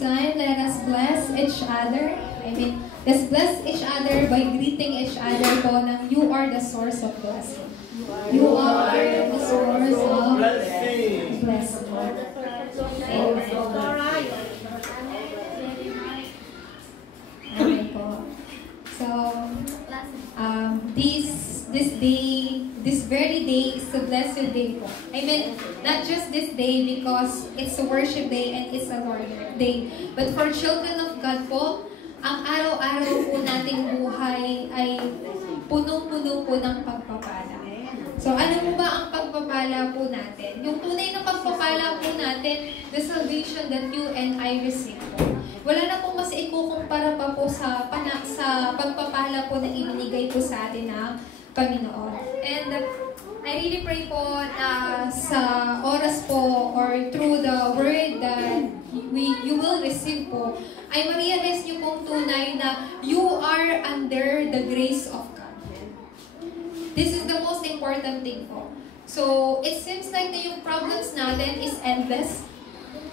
time, let us bless each other. Let's bless each other by greeting each other po ng you are the source of blessing. You are the source of blessing. Amen. Amen po. So, this very day is a blessed day po. I mean, not just this day because it's a worship day and it's a Lord day. But for children of God po, ang araw-araw po nating buhay ay punong-puno po ng pagpapala. So, ano po ba ang pagpapala po natin? Yung tunay na pagpapala po natin, the salvation that you and I receive po. Wala na pong mas ikukumpara pa po sa pagpapala po na ibinigay po sa atin ng Panginoon. And I really pray po sa oras po or through the word that you will receive po, ay ma-realize nyo pong tunay na you are under the grace of God. This is the most important thing po. So, it seems like na yung problems natin is endless.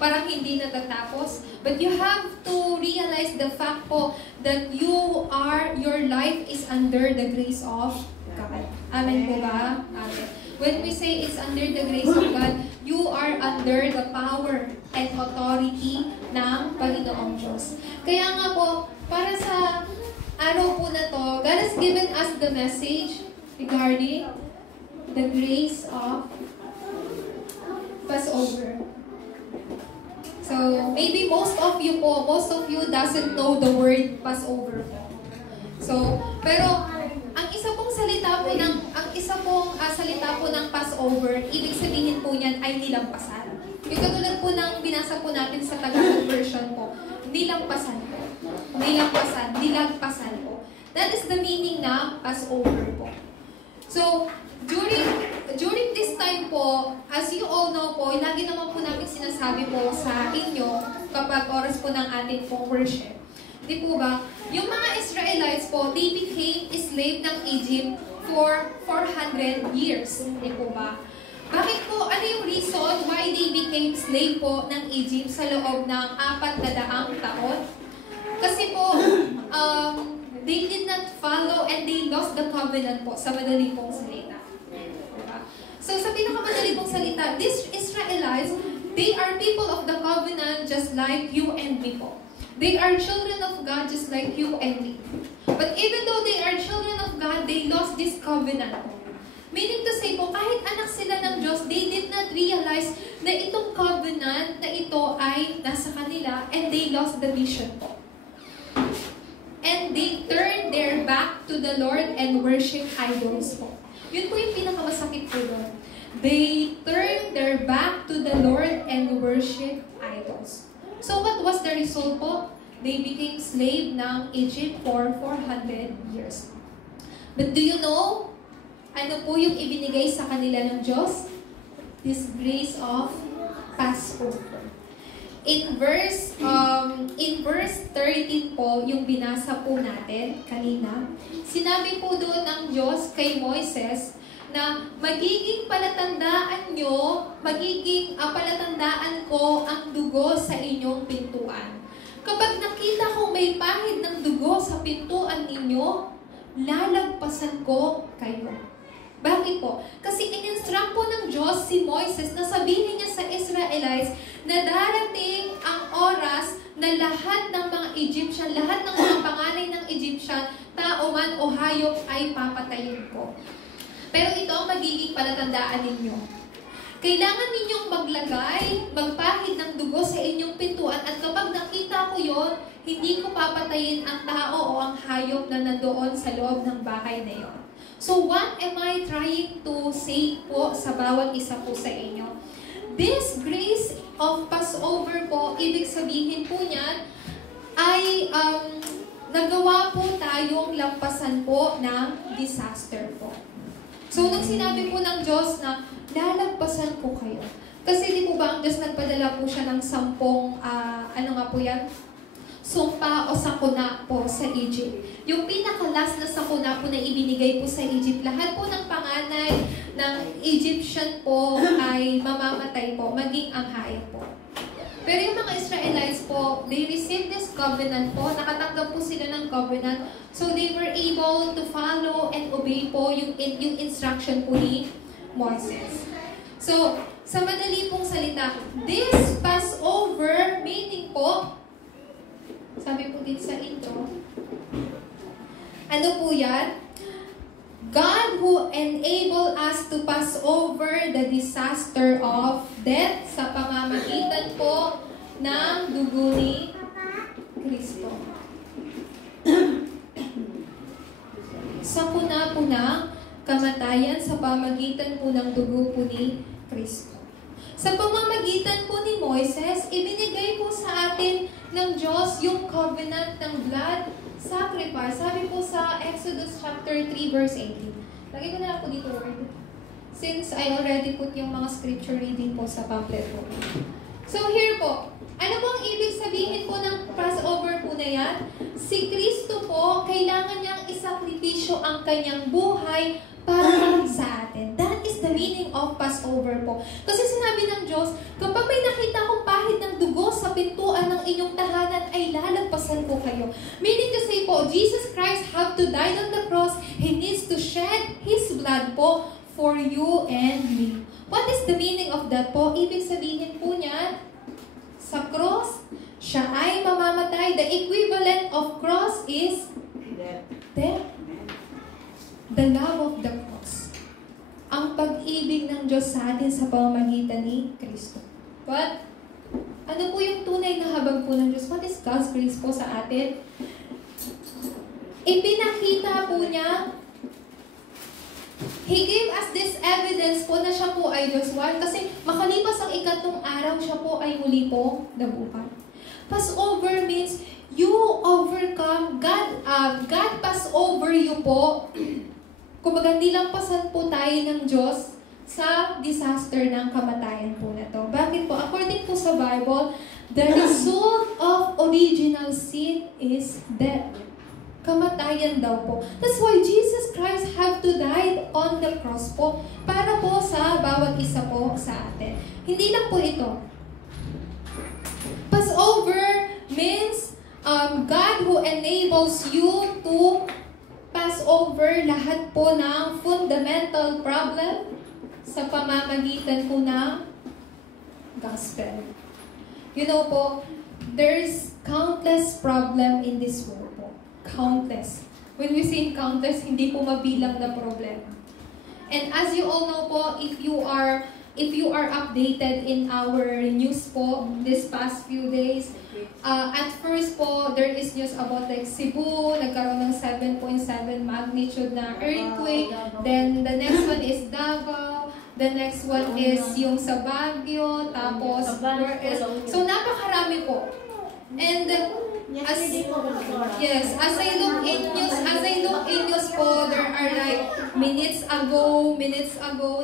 Parang hindi natatapos. But you have to realize the fact po that your life is under the grace of God. Amen po ba? Amen. When we say it's under the grace of God, you are under the power and authority ng Panginoong Diyos. Kaya nga po, para sa araw po na to, God has given us the message regarding the grace of Passover. So, maybe most of you doesn't know the word Passover po. So, pero ang isa pong salita po ng Passover, ibig sabihin po niyan ay nilampasan. Yung katulad po ng binasa po natin sa Tagalog version po, nilampasan po. Nilagpasan po. That is the meaning na Passover po. So, during this time po, as you all know po, lagi naman po namin sinasabi po sa inyo kapag oras po ng ating pong worship. Di po ba? Yung mga Israelites po, they became slave ng Egypt for 400 years. Di po ba? Bakit po? Ano yung reason why they became slave po ng Egypt sa loob ng 400 taon? Kasi po, they did not follow and they lost the covenant po sa madali pong salita. So sa pinakamadali pong salita, these Israelites, they are people of the covenant just like you and me po. They are children of God just like you and me. But even though they are children of God, they lost this covenant po. Meaning to say po, kahit anak sila ng Diyos, they did not realize na itong covenant na ito ay nasa kanila and they lost the vision po. And they turned their back to the Lord and worship idols po. Yun po yung pinakamasakit po doon. They turned their back to the Lord and worship idols. So what was the result po? They became slave ng Egypt for 400 years. But do you know, ano po yung ibinigay sa kanila ng Diyos? This grace of Passover. In verse 13 po, yung binasa po natin kanina, sinabi po doon ng Diyos kay Moises na magiging palatandaan ko ang dugo sa inyong pintuan. Kapag nakita ko may pahid ng dugo sa pintuan ninyo, lalagpasan ko kayo. Bakit po? Kasi in-instruct po ng Diyos si Moises na sabihin niya sa Israelites na darating ang oras na lahat ng mga Egyptian, lahat ng mga panganay ng Egyptian, tao man o hayop ay papatayin ko. Pero ito ang magiging palatandaan ninyo. Kailangan ninyong magpahid ng dugo sa inyong pintuan at kapag nakita ko yon, hindi ko papatayin ang tao o ang hayop na nandoon sa loob ng bahay na yon. So what am I trying to say po sa bawat isa po sa inyo? This grace of Passover po, ibig sabihin po niyan, ay nagawa po tayong lampasan po ng disaster po. So, nung sinabi po ng Diyos na lalagpasan ko kayo. Kasi di po ba ang Diyos nagpadala po siya ng 10, ano nga po yan? Sumpa o sakuna po sa Egypt. Yung pinakalas na sakuna po na ibinigay po sa Egypt, lahat po ng panganay na ng Egyptian po ay mamamatay po, maging ang hayop po. Pero yung mga Israelites po, they received this covenant po, nakatanggap po sila ng covenant, so they were able to follow and obey po yung instruction po ni Moses. So, sa madali pong salita, this Passover, meaning po, sabi po din sa intro, ano po yan? God who enabled us to pass over the disaster of death sa pamamagitan po ng dugo ni Kristo. Sa puna po ng kamatayan sa pamamagitan po ng dugo po ni Kristo. Sa pamamagitan po ni Moises, ibinigay po sa atin ng Diyos yung covenant ng blood sacrifice. Sabi po sa Exodus chapter 3 verse 18. Lagay ko na lang po dito word. Since I already put yung mga scripture reading po sa pamphlet po. So here po, ano po ang ibig sabihin po ng Passover po na yan? Si Kristo po, kailangan niyang isakripisyo ang kanyang buhay para sa atin. That is the meaning of Passover po. Kasi sinabi ng Diyos, kapag may nakita akong pahid ng dugo sa pintuan ng inyong tahanan, ay lalagpasan ko kayo. Meaning to say po, Jesus Christ have to die on the cross. He needs to shed His blood po for you and me. What is the meaning of that po? Ibig sabihin po niyan, sa cross, siya ay mamamatay. The equivalent of cross is death. The love of the cross. Ang pag-ibig ng Diyos sa atin sa pamamagitan ni Kristo. But, ano po yung tunay na habag po ng Diyos? What is God's grace po sa atin? Ipinakita po niya, He gave us this evidence po na siya po ay Diyos. Why? Kasi makalipas ang ikatlong araw, siya po ay muli po nabuhay. Passover means you overcome, God pass over you po. Kumbaga, nilampasan po tayo ng Diyos sa disaster ng kamatayan po na to. Bakit po? According po sa Bible, the result of original sin is death. Kamatayan daw po. That's why Jesus Christ have to die on the cross po para po sa bawat isa po sa atin. Hindi lang po ito. Passover means God who enables you to pass over lahat po ng fundamental problem sa pamamagitan po ng gospel. You know po, there's countless problem in this world po. Countless. When we say countless, hindi po mabilang na problema. And as you all know po, if you are updated in our news po this past few days, at first po, there is news about like Cebu, nagkaroon ng 7.7 magnitude na earthquake. Then the next one is Davao. The next one is yung sa Baguio. Tapos, so napakarami po. And as I look in news po, there are like minutes ago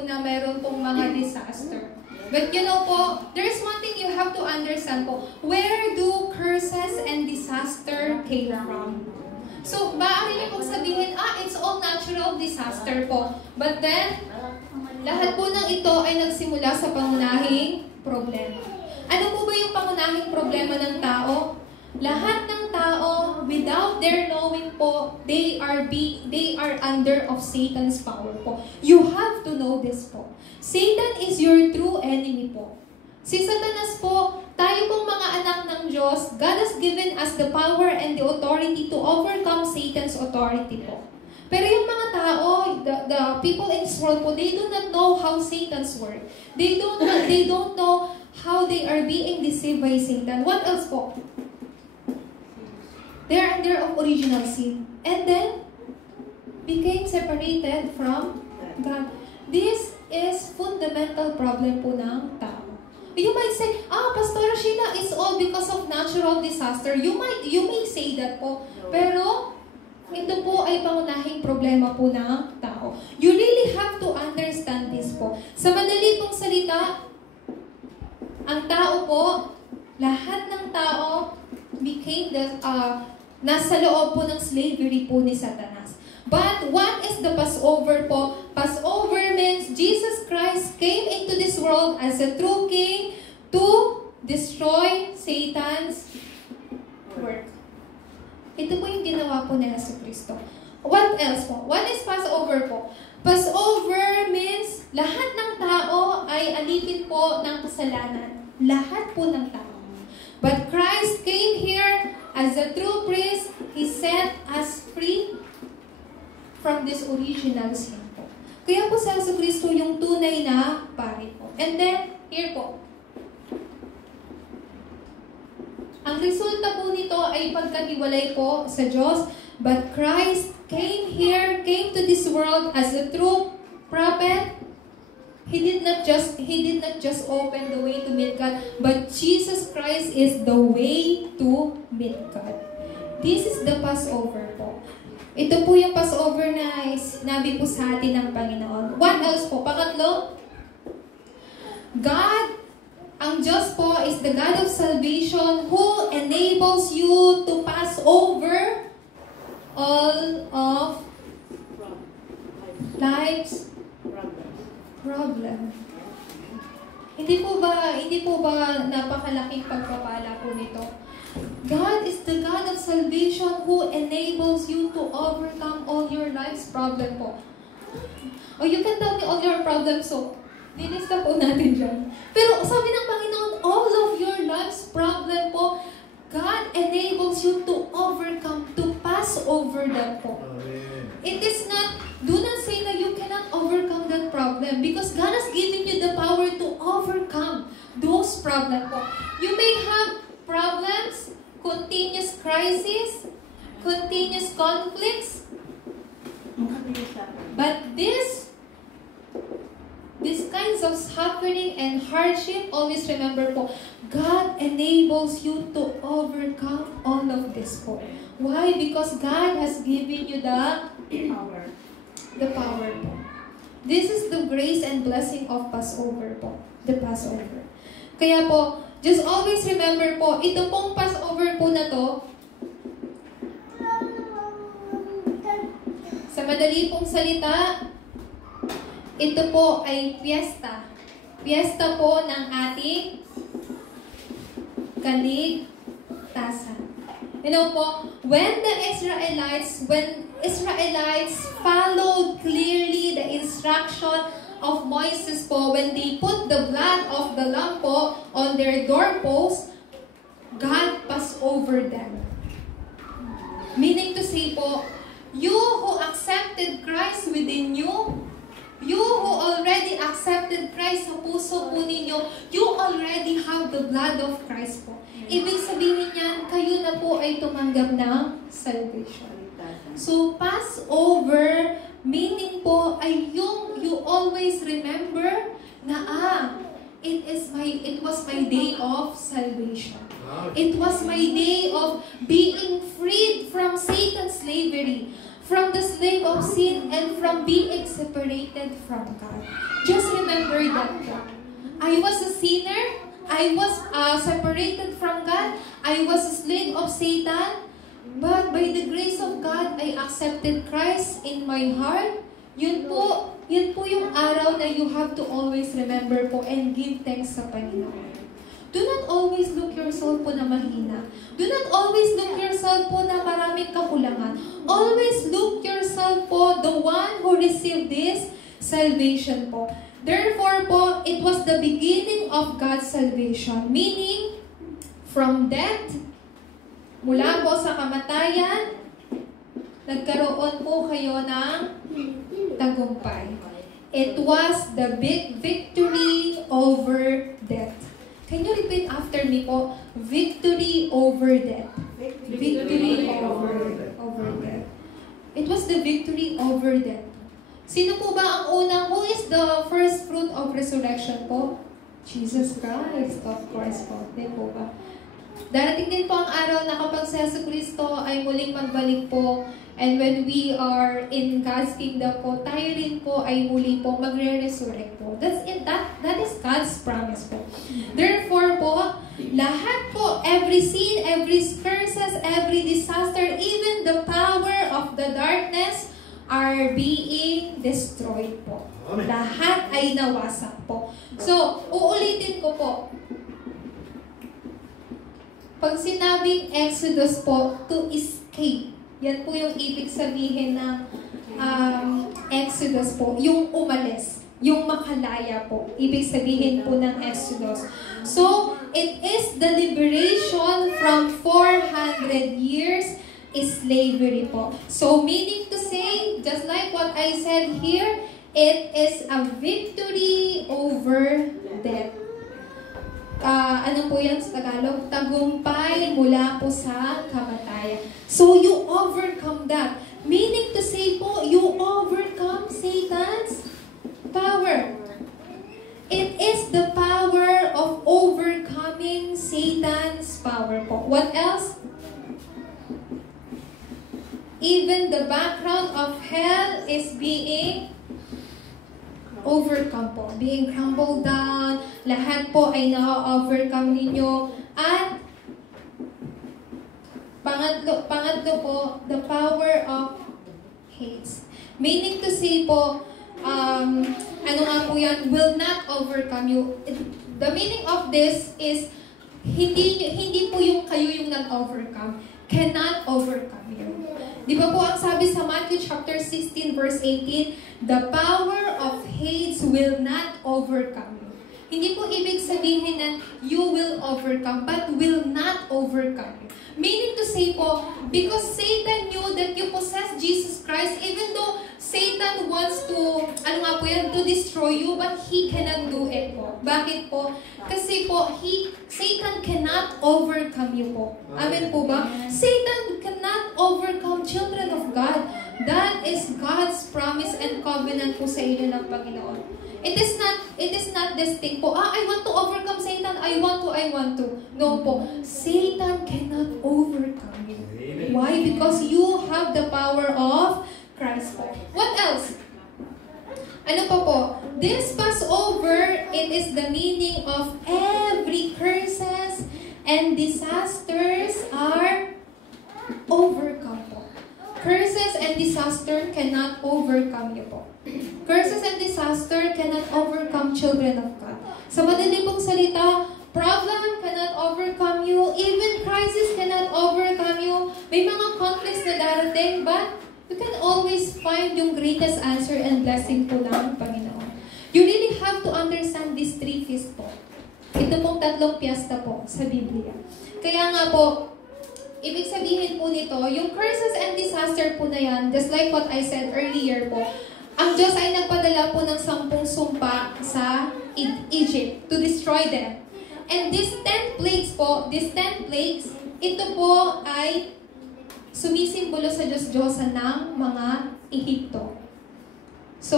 na meron pong mga disaster. But you know po, there's one thing you have to understand po. Where do curses and disaster came from? So, maaari niyo pong sabihin, it's all natural disaster po. But then, lahat po ng ito ay nagsimula sa pangunahing problema. Ano po ba yung pangunahing problema ng tao? Lahat ng tao, without their knowing po, they are under of Satan's power po. You have to know this po. Satan is your true enemy po. Si Satanas po, tayo pong mga anak ng Diyos, God has given us the power and the authority to overcome Satan's authority po. Pero yung mga tao, the people in this world po, they do not know how Satan's work. They don't know how they are being deceived by Satan. What else po? They are under of original sin. And then, became separated from God. This is fundamental problem po ng tao. You might say, Pastor Sheila, it's all because of natural disaster. You may say that po. Pero, ito po ay pangunahing problema po ng tao. You really have to understand this po. Sa madali pong salita, ang tao po, lahat ng tao became nasa loob po ng slavery po ni Satanas. But what is the Passover po? Passover means Jesus world as a true king to destroy Satan's work. Ito po yung ginawa po ni Jesucristo. What else po? What is Passover po? Passover means lahat ng tao ay alipin po ng kasalanan. Lahat po ng tao. But Christ came here as a true priest. He set us free from this original sin po. Kaya po si Jesucristo yung tunay na pari po. And then, here po. Ang resulta po nito ay pagkahiwalay po sa Diyos. But Christ came to this world as a true prophet. He did not just open the way to meet God, but Jesus Christ is the way to meet God. This is the Passover po. Ito po yung Passover na sinabi po sa atin ng Panginoon. What else po? Pangatlo, God, ang Diyos po is the God of salvation who enables you to pass over all of life's problem. Hindi po ba napakalaking pagpapala po nito? God is the God of salvation who enables you to overcome all your life's problem po. Oh, you can tell me all your problems, so nilista po natin dyan. Pero sabi ng Panginoon, all of your life's problem po, God enables you to overcome, to pass over them po. It is not, do not say that you cannot overcome that problem because God has given you the power to overcome those problems po. You may have problems, continuous crisis, continuous conflicts, but these kinds of suffering and hardship, always remember po, God enables you to overcome all of this po. Why? Because God has given you the power po. This is the grace and blessing of Passover po. The Passover. Kaya po, just always remember po, ito pong Passover po na to, sa madali pong salita, ito po ay piyesta. Piyesta po ng ating kaligtasan. You know po, when Israelites followed clearly the instruction of Moses po, when they put the blood of the lamb po on their doorpost, God passed over them. Meaning to say po, you who accepted Christ within you, you who already accepted Christ sa puso po ninyo, you already have the blood of Christ po. Ibig sabihin niyan, kayo na po ay tumanggap ng salvation. So, Passover, meaning po ay yung you always remember na it was my day of salvation. It was my day of being freed from Satan's slavery, from the slave of sin, and from being separated from God. Just remember that po. I was a sinner. I was separated from God. I was a slave of Satan. But by the grace of God, I accepted Christ in my heart. Yun po yung araw na you have to always remember po and give thanks sa Panginoon. Do not always look yourself po na mahina. Do not always look yourself po na maraming kakulangan. Always look yourself po the one who received this salvation po. Therefore po, it was the beginning of God's salvation. Meaning, from death, mula po sa kamatayan, nagkaroon po kayo ng tagumpay. It was the big victory over death. Can you repeat after me po? Victory over death. Victory over death. It was the victory over death. Sino po ba ang unang, who is the first fruit of resurrection po? Jesus Christ, of course po. Di po ba? Darating din po ang araw na kapag si Jesucristo ay muling magbalik po, and when we are in God's kingdom po, tayo rin po ay muli po magre-resurrect po. That's it. That is God's promise po. Therefore po, lahat po, every sin, every curses, every disaster, even the power of the darkness are being destroyed po. Lahat ay nawasak po. So, uulitin ko po. Pag sinabing Exodus po, to escape. Yan po yung ibig sabihin ng Exodus po. Yung umalis. Yung makalaya po. Ibig sabihin po ng Exodus. So, it is the liberation from 400 years slavery po. So, meaning to say, just like what I said here, it is a victory over death. Ano po yan sa Tagalog? Tagumpay mula po sa kamatayan. So, you overcome that. Meaning to say po, you overcome Satan's power. It is the power of overcoming Satan's power po. What else? Even the background of hell is being overcome po. Being crumbled down. Lahat po ay na-overcome ninyo. At pangatlo po, the power of hate. Meaning to say po, ano nga po yan, will not overcome you. The meaning of this is, hindi po yung kayo yung nag-overcome. Cannot overcome you. Di ba po ang sabi sa Matthew chapter 16 verse 18, the power of hate will not overcome you. Hindi po ibig sabihin na you will overcome, but will not overcome you. Meaning to say po, because Satan knew that you possess Jesus Christ, even though Satan wants to, to destroy you, but he cannot do it po. Bakit po? Kasi po, Satan cannot overcome you po. Amen po ba? Satan cannot overcome children of God. That is God's promise and covenant po sa inyo ng Panginoon. It is not this thing po, I want to overcome Satan, I want to. No po. Satan cannot overcome you. Why? Because you have the power of Christ po. What else? Ano pa po? This Passover, it is the meaning of every curses and disasters are overcome po. Curses and disaster cannot overcome you po. Curses and disaster cannot overcome children of God. Sa madali pong salita, problem cannot overcome you. Even crisis cannot overcome you. May mga conflicts na darating, but you can always find yung greatest answer and blessing po ng Panginoon. You really have to understand these three feasts po. Ito pong tatlong piyesta po sa Biblia. Kaya nga po, ibig sabihin po nito, yung curses and disaster po na yan, just like what I said earlier po, ang Diyos ay nagpadala po ng 10 sumpa sa Egypt to destroy them. And these 10 plagues po, ito po ay sumisimbolo sa Diyos-Diyosan ng mga Ehipto. So,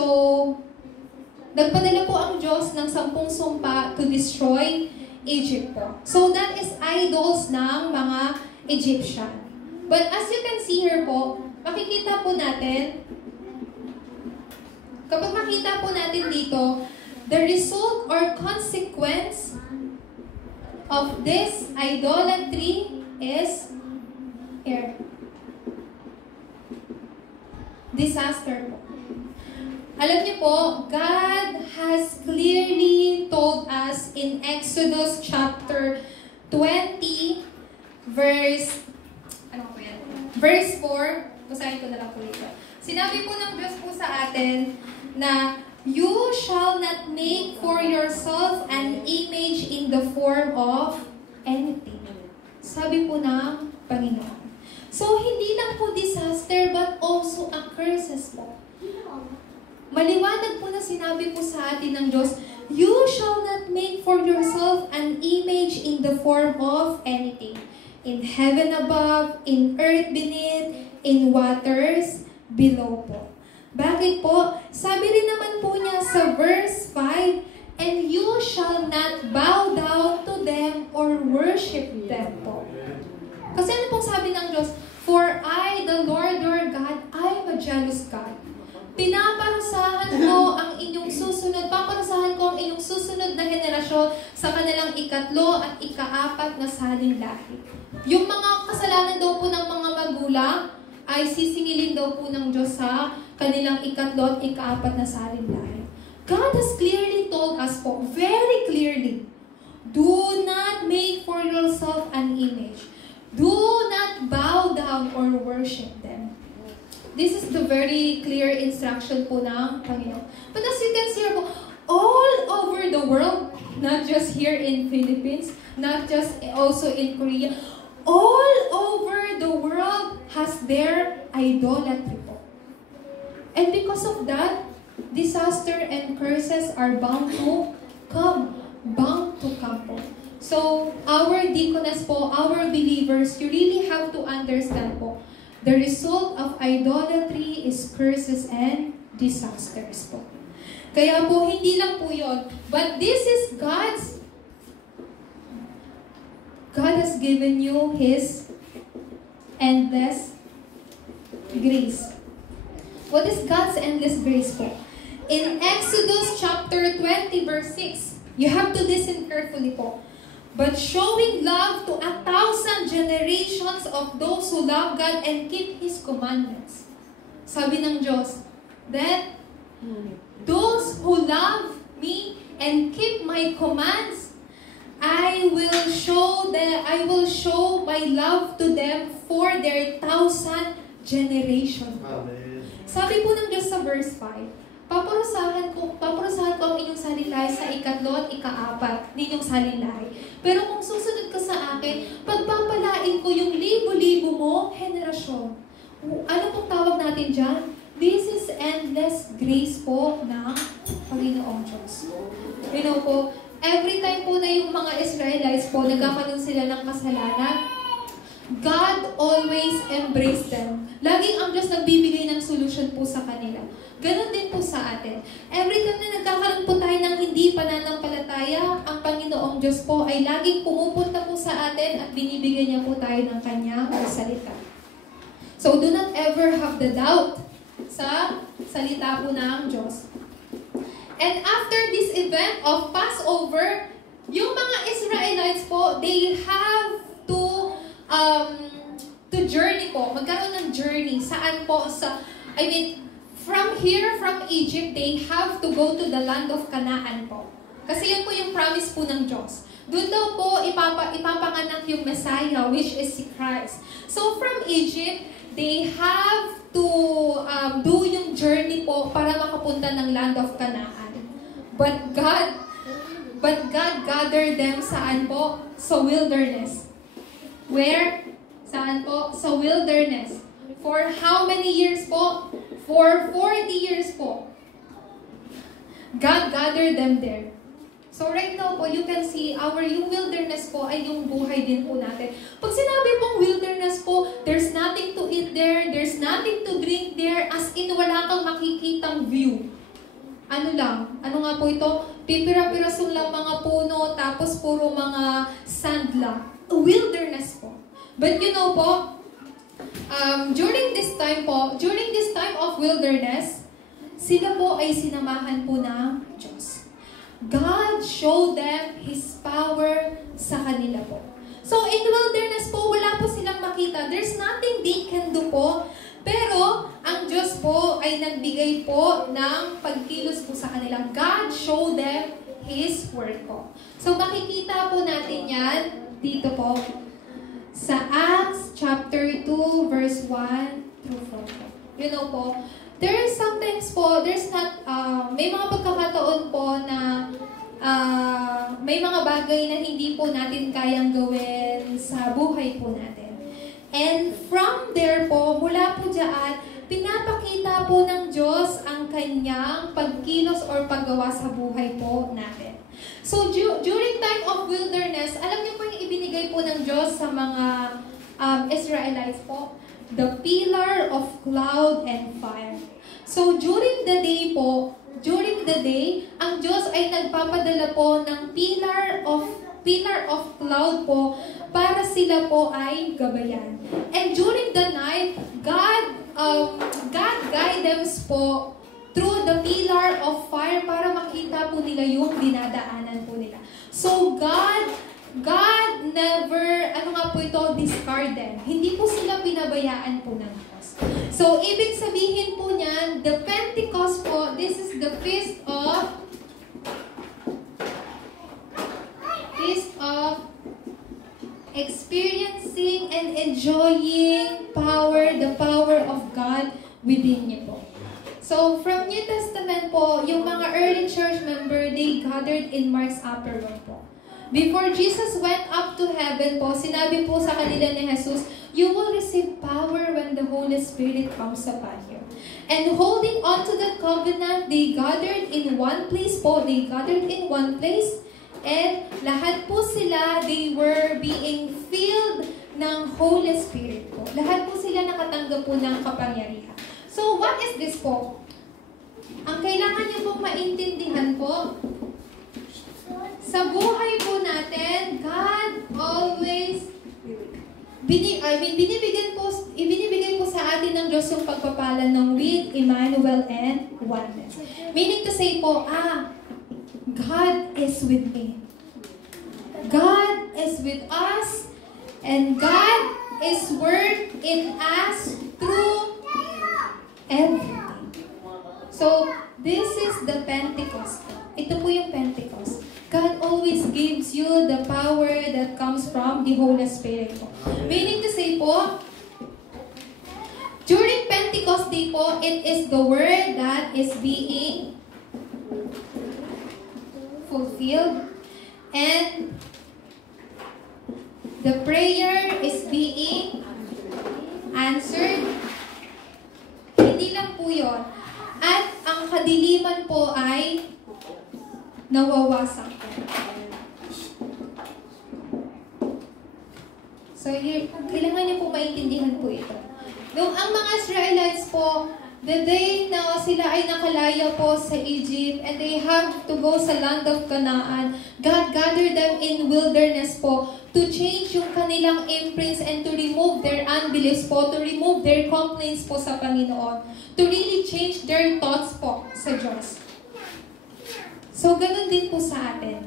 nagpadala po ang Diyos ng 10 sumpa to destroy Egypt po. So, that is idols ng mga Egyptian. But as you can see here po, makikita po natin, kapag makita po natin dito, the result or consequence of this idolatry is here. Disaster po. Alam niyo po, God has clearly told us in Exodus chapter 20, verse 4, basahin ko na lang po ito. Sinabi po ng Diyos po sa atin na you shall not make for yourself an image in the form of anything. Sabi po ng Panginoon. So, hindi lang po disaster, but also a curses po. Maliwanag po na sinabi po sa atin ng Diyos, you shall not make for yourself an image in the form of anything. In heaven above, in earth beneath, in waters below po. Bakit po? Sabi rin naman po niya sa verse 5, and you shall not bow down to them or worship them po. Kasi ano pong sabi ng Diyos? For I, the Lord your God, I am a jealous God. Pinaparusahan ko ang inyong susunod, paparusahan ko ang inyong susunod na henerasyon sa kanilang 3 at 4 na saling lahi. Yung mga kasalanan daw po ng mga magulang ay sisingilin daw po ng Diyos sa kanilang 3 at 4 na saling lahi. God has clearly told us po, very clearly, do not make for yourself an image. Do not bow down or worship them. This is the very clear instruction po ng Panginoon. But as you can see po, all over the world, not just here in Philippines, not just also in Korea, all over the world has their idolatry po. And because of that, disaster and curses are bound to come. Bound to come po. So, our deaconess po, our believers, you really have to understand po, the result of idolatry is curses and disasters po. Kaya po, hindi lang po yun. But this is God has given you His endless grace. What is God's endless grace po? In Exodus chapter 20 verse 6, you have to listen carefully po. But showing love to 1,000 generations of those who love God and keep His commandments. Sabi ng Diyos, that those who love me and keep my commands, I will show my love to them for their 1,000 generations. Sabi po ng Diyos sa verse 5, paparusahan ko ang inyong salilay sa ikatlo at ika-4 ninyong salilay. Pero kung susunod ka sa akin, pagpapalain ko yung libo-libo mo henerasyon. Ano pong tawag natin dyan? This is endless grace po ng Panginoong Diyos. You know po, every time po na yung mga Israelites po, nagkakaroon sila ng kasalanan, God always embraced them. Laging ang Diyos nagbibigay ng solution po sa kanila. Ganon din po sa atin. Every time na nagkakaroon po tayo ng hindi pananampalataya, ang Panginoong Diyos po ay laging pumupunta po sa atin at binibigyan niya po tayo ng kanyang salita. So do not ever have the doubt sa salita po ng Diyos. And after this event of Passover, yung mga Israelites po, they have to journey po, magkaroon ng journey. Saan po? From here, from Egypt, they have to go to the land of Canaan po. Kasi yan po yung promise po ng Diyos. Doon daw po ipapanganak yung Messiah, which is si Christ. So from Egypt, they have to do yung journey po para makapunta ng land of Canaan. But God gathered them saan po? Sa wilderness. Where? Saan po? Sa wilderness. For how many years po? For 40 years po. God gathered them there. So right now po, you can see yung wilderness po ay yung buhay din po natin. Pag sinabi pong wilderness po, there's nothing to eat there, there's nothing to drink there, as in wala kang makikitang view. Ano lang? Ano nga po ito? Pipira-pirasong lang mga puno, tapos puro mga sand lang. Wilderness po. But you know po, during this time of wilderness, sila po ay sinamahan po ng Diyos. God showed them His power sa kanila po. So in wilderness po, wala po silang makita. There's nothing they can do po. Pero ang Diyos po ay nagbigay po ng pagkilos po sa kanila. God showed them His word po. So makikita po natin yan dito po sa Acts chapter 2 verse 1 through 4 po. You know po, there is sometimes po, may mga pagkakataon po na may mga bagay na hindi po natin kayang gawin sa buhay po natin. And from there po, mula po dyan, pinapakita po ng Diyos ang kanyang pagkilos or paggawa sa buhay po natin. So, during time of wilderness, alam niyo po yung ibinigay po ng Diyos sa mga Israelites po? The pillar of cloud and fire. So, during the day, ang Diyos ay nagpapadala po ng pillar of cloud po para sila po ay gabayan. And during the night, God guides po through the pillar of fire para makita po nila yung dinadaanan po nila. So God never, discard them. Hindi po sila pinabayaan po ng Diyos. So, ibig sabihin po niyan, the Pentecost po, this is the feast of experiencing and enjoying the power of God within niyo po. So, from New Testament po, yung mga early church member, they gathered in Mark's upper room po. Before Jesus went up to heaven po, sinabi po sa kanila ni Jesus, you will receive power when the Holy Spirit comes upon you. And holding on to the covenant, they gathered in one place po. They gathered in one place. And lahat po sila, they were being filled ng Holy Spirit po. Lahat po sila nakatanggap po ng kapangyarihan. So, what is this po? Ang kailangan niyo pong maintindihan po, sa buhay po natin, God always ibinibigay po sa atin ng Diyos yung pagpapala ng with Emmanuel and oneness. Meaning to say po, God is with me. God is with us, and God is work in us through everything. So, this is the Pentecost. Ito po yung Pentecost. God always gives you the power that comes from the Holy Spirit po. Meaning to say po, during Pentecost Day po, it is the word that is being fulfilled, and the prayer is being answered. Hindi lang po yun. At ang kadiliman po ay nawawasak. So, kailangan niyo po maintindihan po ito. Nung ang mga Israelites po, the day na sila ay nakalaya po sa Egypt and they have to go sa land of Canaan, God gathered them in wilderness po to change yung kanilang imprints and to remove their unbeliefs po, to remove their complaints po sa Panginoon, to really change their thoughts po sa Diyos. So, ganun din po sa atin.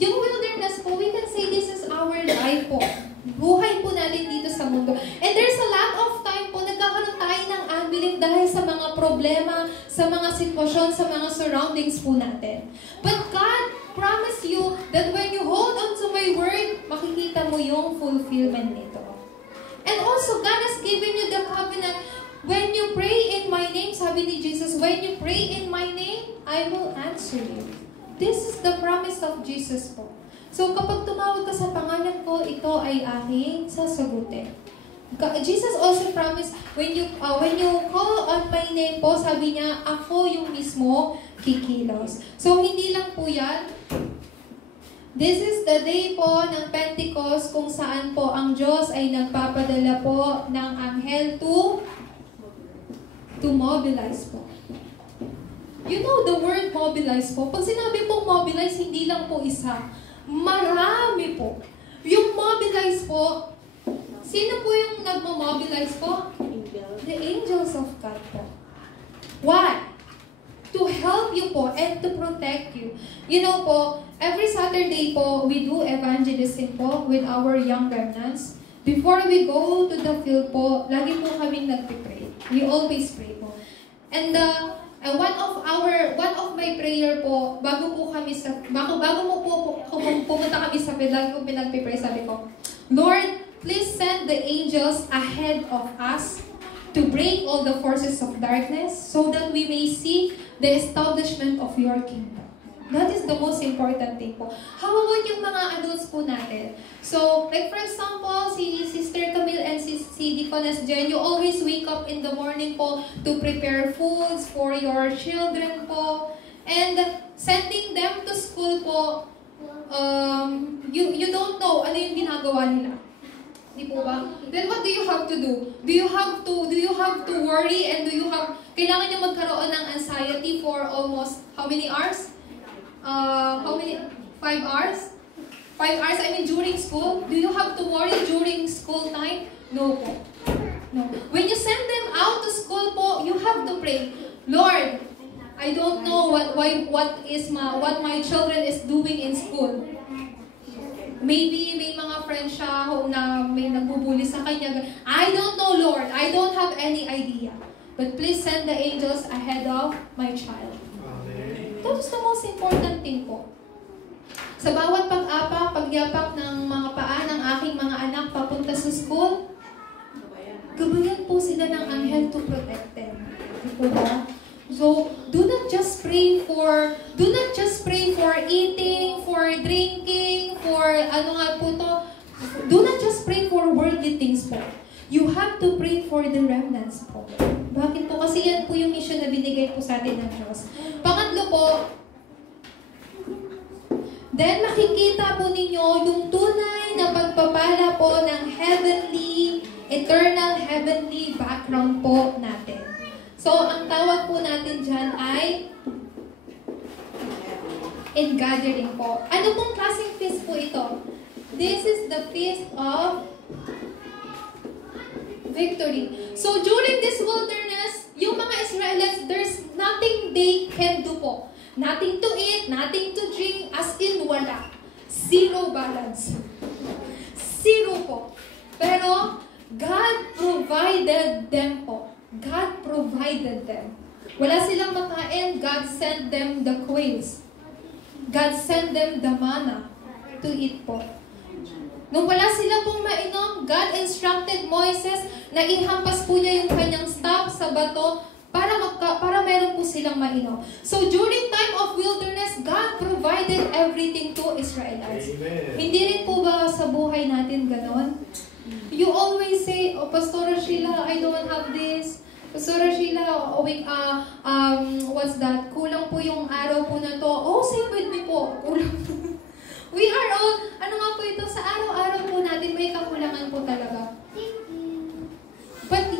Yung wilderness po, we can say this is our life po. Buhay po natin dito sa mundo. And there's a lot of time po, nagkakaroon tayo ng unbelief dahil sa mga problema, sa mga sitwasyon, sa mga surroundings po natin. But God promised you that when you hold on to my word, makikita mo yung fulfillment nito. And also, God has given you the covenant. When you pray in my name, sabi ni Jesus, when you pray in my name, I will answer you. This is the promise of Jesus po. So, kapag tumawag ka sa pangalan ko, ito ay aking sasagutin. Jesus also promised, when you call on my name po, sabi niya, ako yung mismo kikilos. So, hindi lang po yan. This is the day po ng Pentecost kung saan po ang Diyos ay nagpapadala po ng anghel to mobilize po. You know the word mobilize po. Pag sinabi pong mobilize, hindi lang po isa. Marami po. Yung mobilize po, sino po yung nagmo-mobilize po? The angels of God po. Why? To help you po and to protect you. You know po, every Saturday po, we do evangelism po with our young remnants. Before we go to the field po, lagi po kaming nagpipray. We always pray po. And one of my prayer po, bago mo po pumunta kami sa field, lagi ko pinagpipray, sabi ko, Lord, please send the angels ahead of us to break all the forces of darkness so that we may see the establishment of your kingdom. That is the most important thing po. How about yung mga adults po natin? So, like for example, si Sister Camille and si Deaconess Jen, you always wake up in the morning po to prepare foods for your children po. And sending them to school po, you don't know ano yung ginagawa nila. Di po ba? Then what do you have to do? Do you have to worry and kailangan nyo magkaroon ng anxiety for almost how many hours? 5 hours? 5 hours, I mean during school? Do you have to worry during school time? No po. No. When you send them out to school po, you have to pray, Lord, I don't know what my children is doing in school. maybe may mga friends siya na may nagbubuli sa kanya. I don't know, Lord. I don't have any idea. But please send the angels ahead of my child. That is the most important thing po. Sa bawat pagyapak ng mga paa ng aking mga anak papunta sa school, gabayan po sila ng anghel to protect them. Diba? So, do not just pray for eating, for drinking, for do not just pray for worldly things po. You have to pray for the remnants po. Bakit po? Kasi yan po yung mission na binigay po sa atin ng Diyos. Pangatlo po, then makikita po ninyo yung tunay na pagpapala po ng eternal heavenly background po natin. So, ang tawag po natin dyan ay ingathering po. Ano pong klaseng feast po ito? This is the feast of victory. So, during this wilderness, yung mga Israelites, there's nothing they can do po. Nothing to eat, nothing to drink, as in wala. Zero balance. Zero po. Pero, God provided them po. God provided them. Wala silang makain, God sent them the quails. God sent them the manna to eat po. Nung wala sila pong mainom, God instructed Moises na ihampas po niya yung kanyang staff sa bato para meron po silang mainom. So during time of wilderness, God provided everything to Israelites. Amen. Hindi rin po ba sa buhay natin ganon? You always say, oh, Pastora Sheila, I don't have this. Pastora Sheila, what's that? Kulang po yung araw po na to. Oh, same with me po. Kulang. We are all, ano nga po ito, sa araw-araw po natin may kakulangan po talaga. But,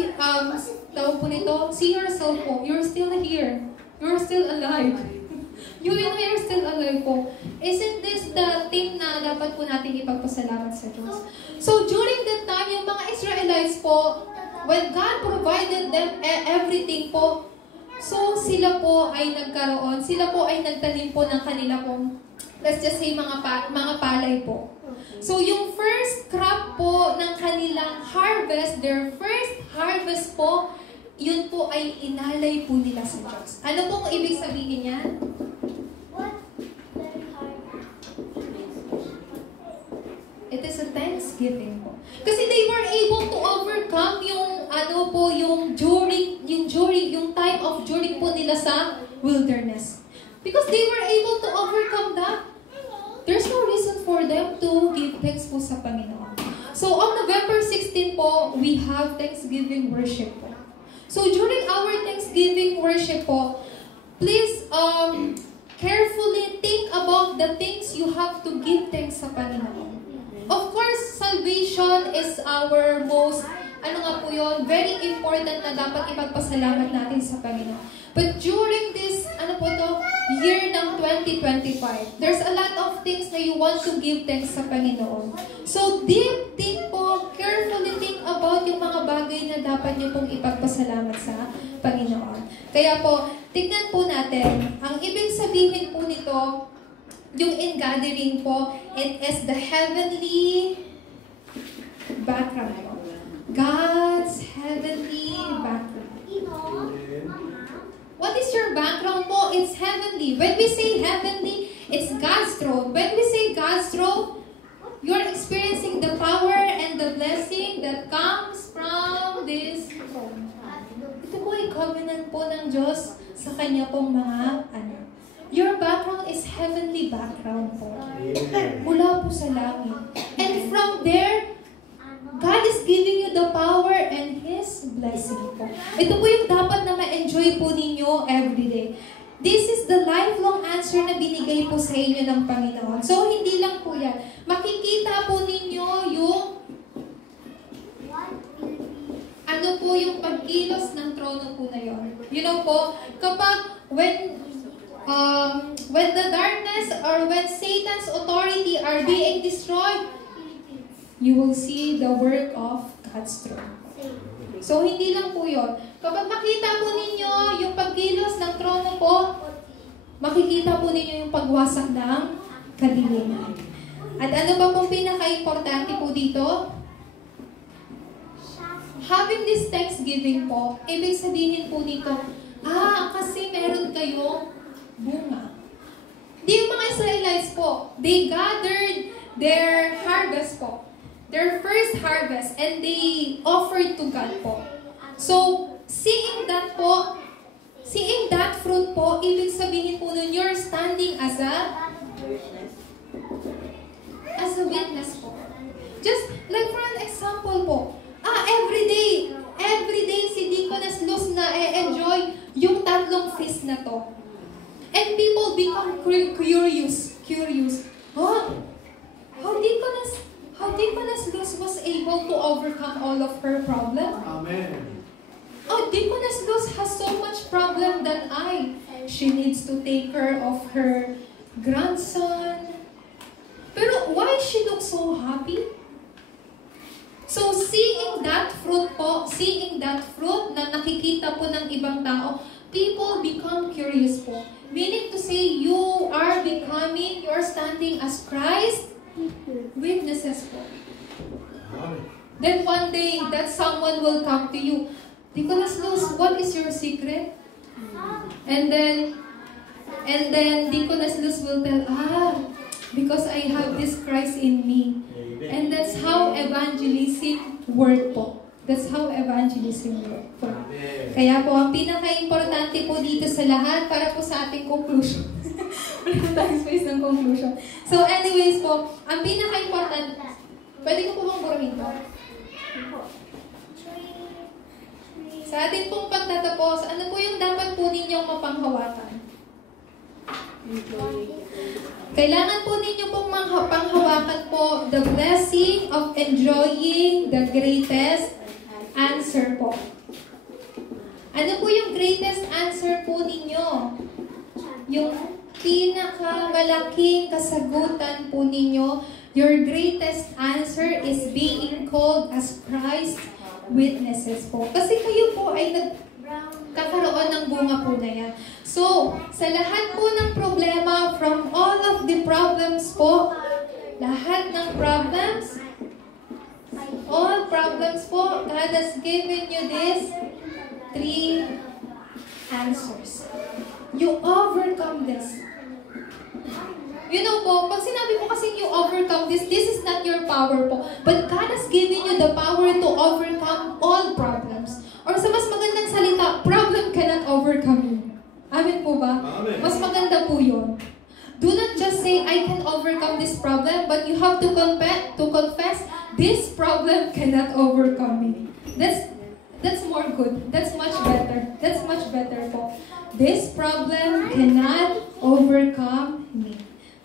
tawag po nito, see yourself po. You're still here. You're still alive. You and I are still alive po. Isn't this the thing na dapat po natin ipagpasalamat sa Diyos? So, during that time, yung mga Israelites po, when God provided them everything po, so sila po ay nagkaroon, sila po ay nagtanim po ng kanila pong, let's just say, mga palay po. So, yung first crop po ng kanilang harvest, their first harvest po, yun po ay inalay po nila sa Diyos. Ano pong ibig sabihin yan? It is a thanksgiving po. Kasi they were able to overcome yung time of during po nila sa wilderness. Because they were able to overcome that. There's no reason for them to give thanks po sa Panginoon. So on November 16 po, we have Thanksgiving worship po. So during our Thanksgiving worship po, please carefully think about the things you have to give thanks sa Panginoon. Of course, salvation is our most, very important na dapat ipagpasalamat natin sa Panginoon. But during this, year ng 2025, there's a lot of things na you want to give thanks sa Panginoon. So, carefully think about yung mga bagay na dapat niyo pong ipagpasalamat sa Panginoon. Kaya po, tignan po natin, ang ibig sabihin po nito, yung ingathering po, it is the heavenly background po. God's heavenly background. What is your background po? It's heavenly. When we say heavenly, it's God's throne. When we say God's throne, you're experiencing the power and the blessing that comes from this throne. Ito po ay covenant po ng Diyos sa kanya pong mga anak. Your background is heavenly background po. Mula po sa langit. And from there, God is giving you the power and His blessing po. Ito po yung dapat na ma-enjoy po ninyo everyday. This is the lifelong answer na binigay po sa inyo ng Panginoon. So, hindi lang po yan. Makikita po ninyo yung yung pagkilos ng trono po na yun. You know po, kapag when the darkness or when Satan's authority are being destroyed, you will see the work of God's throne. So, hindi lang po yun. Kapag makita po ninyo yung pagkilos ng trono po, makikita po ninyo yung pagwasak ng kadiliman. At ano ba pong pinaka-importante po dito? Having this Thanksgiving po, ibig sabihin po nito, kasi meron kayong bunga. Di yung mga Israelites po, they gathered their harvest po, their first harvest, and they offered to God po. So, seeing that fruit po, ibig sabihin po nun, you're standing as a witness po. Just like for an example po, every day si Deaconess Luz na enjoy yung 3 feast na to. And people become curious. How Deaconess Luz was able to overcome all of her problems? Amen. Deaconess Luz has so much problem than I. She needs to take care of her grandson. Pero why she look so happy? So, seeing that fruit na nakikita po ng ibang tao, people become curious po. Meaning to say, you are standing as Christ witnesses po. Then one day, that someone will come to you. Deaconess Luz, what is your secret? And then Deaconess Luz will tell, because I have this Christ in me. And that's how evangelism work po. That's how evangelism work po. Kaya po, ang pinaka-importante po dito sa lahat, para po sa ating conclusion. Wala po tayong space ng conclusion. So anyways po, ang pinaka-importante, pwede ko po bang burahin to? Sa atin pong pagtatapos, ano po yung dapat po ninyong mapanghawakan? Kailangan po ninyo pong panghawakan po the blessing of enjoying the greatest answer po. Ano po yung greatest answer po ninyo? Yung pinakamalaking kasagutan po ninyo, your greatest answer is being called as Christ witnesses po. Kasi kayo po ay nagkakaroon ng bunga po na yan. So, sa lahat po ng problema, from all of the problems po, lahat ng problems, all problems po, God has given you these 3 answers. You overcome this. You know po, pag sinabi po kasi you overcome this is not your power po. But God has given you the power to overcome all problems. Or sa mas magandang salita, problem cannot overcome you. Amen po ba? Amen. Mas maganda po yun. Do not just say, I can overcome this problem, but you have to confess, this problem cannot overcome me. That's more good. That's much better. That's much better po. This problem cannot overcome me.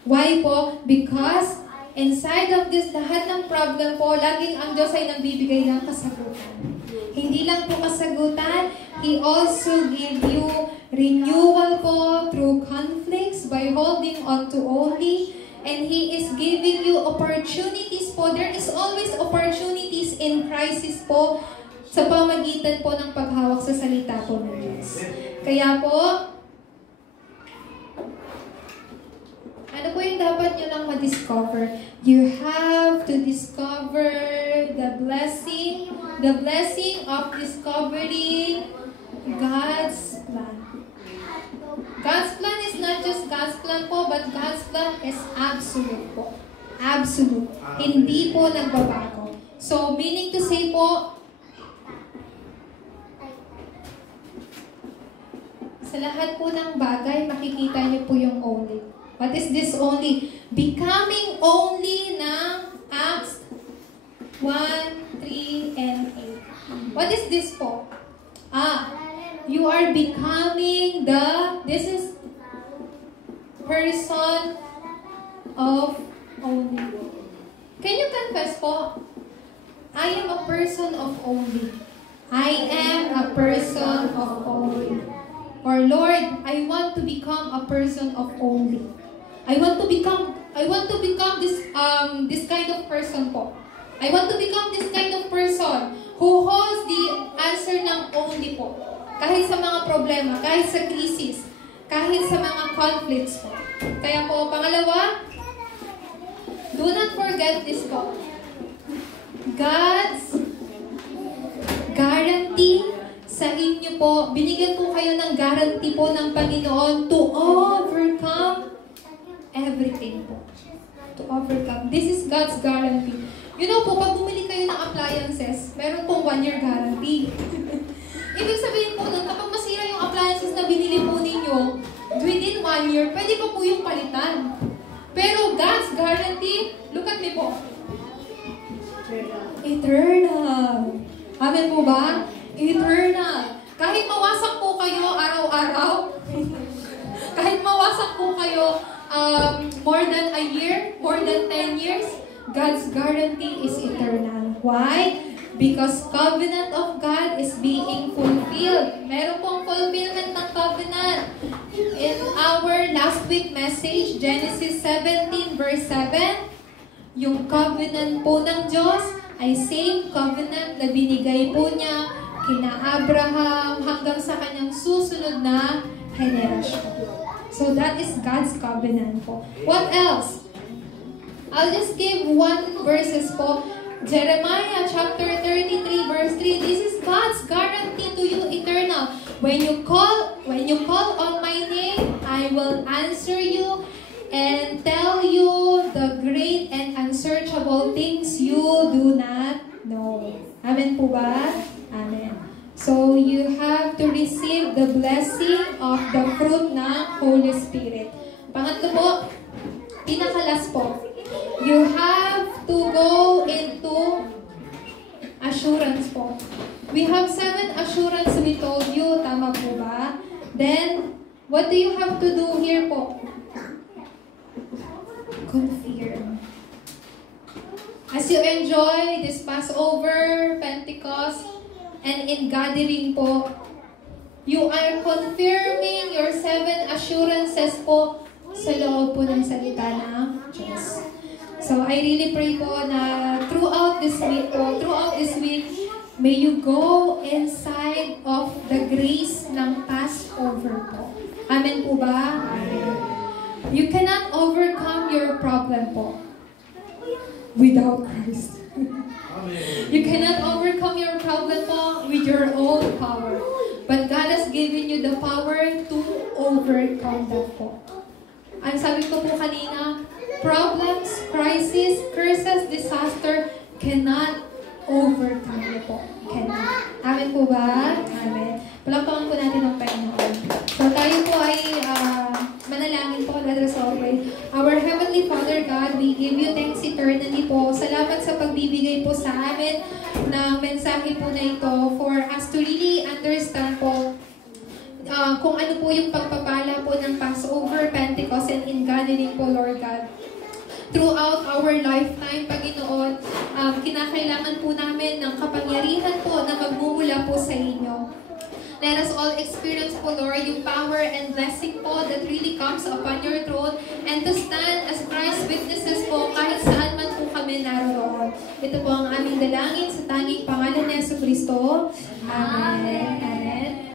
Why po? Because inside of this, lahat ng problem po, laging ang Diyos ay nagbibigay ng kasagutan. Hindi lang po kasagutan, He also give you renewal po through conflicts by holding on to only, and He is giving you opportunities po. There is always opportunities in crisis po sa pamagitan po ng paghawak sa salita po ng Diyos. Kaya po, ano po yung dapat nyo lang ma-discover? You have to discover the blessing of discovering God's plan. God's plan is not just God's plan po, but God's plan is absolute po. Absolute. Hindi po nagbabago. So, meaning to say po, sa lahat po ng bagay, makikita niyo po yung only. What is this only? Becoming only ng Acts 1, 3, and 8. What is this po? You are becoming this is person of only. Can you confess po? I am a person of only. I am a person of only. Or Lord, I want to become a person of only. I want to become this kind of person po. I want to become this kind of person who holds the answer ng only po. Kahit sa mga problema, kahit sa crisis, kahit sa mga conflicts po. Kaya po, pangalawa, do not forget this po. God's guarantee sa inyo po, binigyan po kayo ng guarantee po ng Panginoon to overcome everything po. To overcome. This is God's guarantee. You know po, pag bumili kayo ng appliances, meron pong 1-year guarantee. Ibig sabihin po nun, kapag masira yung appliances na binili po ninyo, within 1 year, pwede pa po yung palitan. Pero God's guarantee, look at me po. Eternal. Amen po ba? Eternal. Kahit mawasak po kayo araw-araw, kahit mawasak po kayo more than a year, more than 10 years, God's guarantee is eternal. Why? Because covenant of God is being fulfilled. Meron pong fulfillment ng covenant. In our last week message, Genesis 17 verse 7, yung covenant po ng Diyos ay same covenant na binigay po niya kina Abraham hanggang sa kanyang susunod na henerasyon. So that is God's covenant po. What else? I'll just give one verses po. Jeremiah chapter 33 verse 3. This is God's guarantee to you eternal. When you call on my name, I will answer you and tell you the great and unsearchable things you do not know. Amen po ba? Amen. So you have to receive the blessing of the fruit ng Holy Spirit. Pangatlo po, pinakalas po. You have to go into assurance po. We have 7 assurance we told you. Tama po ba? Then, what do you have to do here po? Confirm. As you enjoy this Passover, Pentecost, and in gathering po, you are confirming your 7 assurances po sa loob po ng salita ng Diyos. So, I really pray po na throughout this week, may you go inside of the grace ng Passover po. Amen po ba? Amen. You cannot overcome your problem po without Christ. You cannot overcome your problem po with your own power. But God has given you the power to overcome that po. Ang sabi ko po kanina, problems, crisis, curses, disaster cannot overcome you po. Cannot. Amen po ba? Amen. Palakpakan po natin ang Panginoon. So tayo po ay manalangin po. Let us all pray. Our Heavenly Father God, we give you thanks eternally po. Salamat sa pagbibigay po sa amin ng mensahe po na ito for us to really understand po kung ano po yung pagpapala po ng Passover, Pentecost, and in gathering po, Lord God. Throughout our lifetime, Panginoon, kinakailangan po namin ng kapangyarihan po na magmumula po sa inyo. Let us all experience po, Lord, yung power and blessing po that really comes upon your throne and to stand as Christ's witnesses po kahit saan man po kami naroon. Ito po ang aming dalangin sa tanging pangalan ni Jesucristo. Amen.